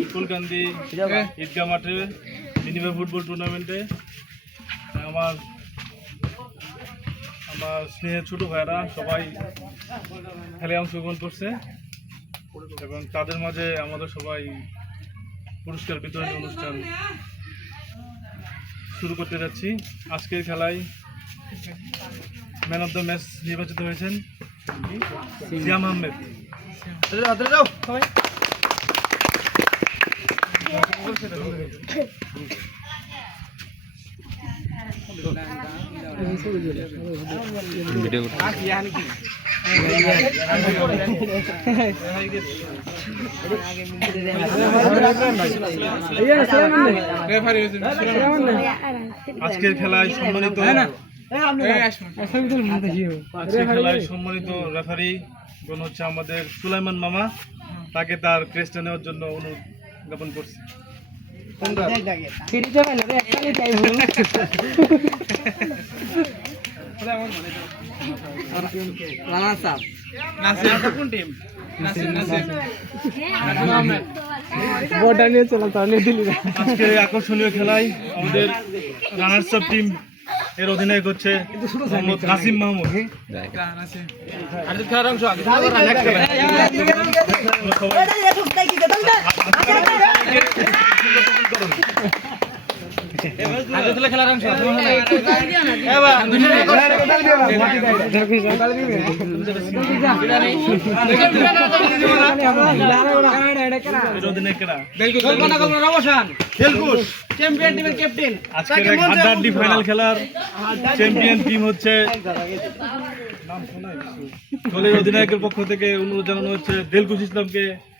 এই ফুলকান্দি ঈদগাহ মাঠে minimum football টুর্নামেন্টে আমার আমার স্নেহের ছোট ভাইরা সবাই খেলে অংশগ্রহণ করছে এবং তাদের মাঝে আমাদের সবাই পুরস্কার বিতরণী অনুষ্ঠান শুরু করতে যাচ্ছি। আজকের খেলায় ম্যান অফ দ্য ম্যাচ নির্বাচিত হয়েছেন সিয়াম আহমেদ। আজকের খেলায় সম্মানিত খেলায় সম্মানিত রেফারি কোন হচ্ছে আমাদের সুলাইমান মামা তাকে তার ক্রেস্টে নেওয়ার জন্য অনুরোধ জ্ঞাপন করছি আজকে আকর্ষণীয় খেলায় আমাদের রানার্স আপ টিম এর অধিনায়ক হচ্ছে মোহাম্মদ নাসিম মাহমুদ সবাই খেলার চ্যাম্পিয়ন টিম হচ্ছে অধিনায়কের পক্ষ থেকে অনুরোধ জানানো হচ্ছে দেলকুশ ইসলামকে